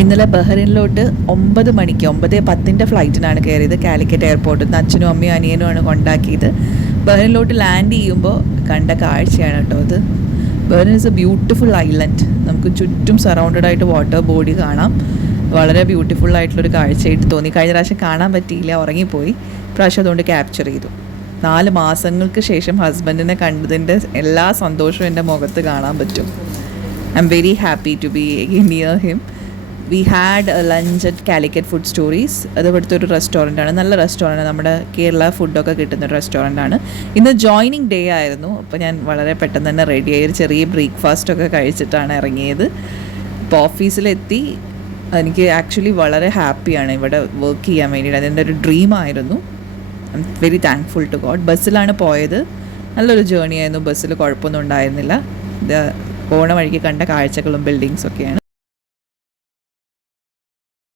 ഇന്നലെ ബഹ്റിനിലോട്ട് 9:10 ഫ്ലൈറ്റിനാണ് കയറിയത്. കാലിക്കറ്റ് എയർപോർട്ടിൽ നിന്ന് അച്ഛനും അമ്മയും അനിയനുമാണ് കൊണ്ടാക്കിയത്. ബഹ്റിനിലോട്ട് ലാൻഡ് ചെയ്യുമ്പോൾ കണ്ട കാഴ്ചയാണ് കേട്ടോ അത്. Bahrain is A beautiful island. നമുക്ക് ചുറ്റും സറൗണ്ടഡ് ആയിട്ട് വാട്ടർ ബോഡി കാണാം. വളരെ ബ്യൂട്ടിഫുൾ ആയിട്ടുള്ളൊരു കാഴ്ചയായിട്ട് തോന്നി. കഴിഞ്ഞ പ്രാവശ്യം കാണാൻ പറ്റിയില്ല, ഉറങ്ങിപ്പോയി. പ്രാവശ്യം അതുകൊണ്ട് ക്യാപ്ചർ ചെയ്തു. 4 മാസങ്ങൾക്ക് ശേഷം ഹസ്ബൻഡിനെ കണ്ടതിൻ്റെ എല്ലാ സന്തോഷവും എൻ്റെ മുഖത്ത് കാണാൻ പറ്റും. I am very happy to be near him. We had a lunch at Calicut food stories. അത് ഇവിടുത്തെ ഒരു റെസ്റ്റോറൻ്റാണ്, നല്ല റെസ്റ്റോറൻറ്റ്, നമ്മുടെ കേരള ഫുഡൊക്കെ കിട്ടുന്ന ഒരു റെസ്റ്റോറൻ്റാണ്. ഇന്ന് ജോയിനിങ് ഡേ ആയിരുന്നു. അപ്പോൾ ഞാൻ വളരെ പെട്ടെന്ന് തന്നെ റെഡിയായി ഒരു ചെറിയ ബ്രേക്ക്ഫാസ്റ്റൊക്കെ കഴിച്ചിട്ടാണ് ഇറങ്ങിയത്. ഇപ്പോൾ ഓഫീസിലെത്തി. എനിക്ക് ആക്ച്വലി വളരെ ഹാപ്പിയാണ് ഇവിടെ വർക്ക് ചെയ്യാൻ വേണ്ടിയിട്ട്. അതെൻ്റെ ഒരു ഡ്രീമായിരുന്നു. I am very thankful to God. ബസ്സിലാണ് പോയത്. നല്ലൊരു ജേർണി ആയിരുന്നു. ബസ്സിൽ കുഴപ്പമൊന്നും ഉണ്ടായിരുന്നില്ല. ഇത് പോണ വഴിക്ക് കണ്ട കാഴ്ചകളും ബിൽഡിങ്സൊക്കെയാണ്.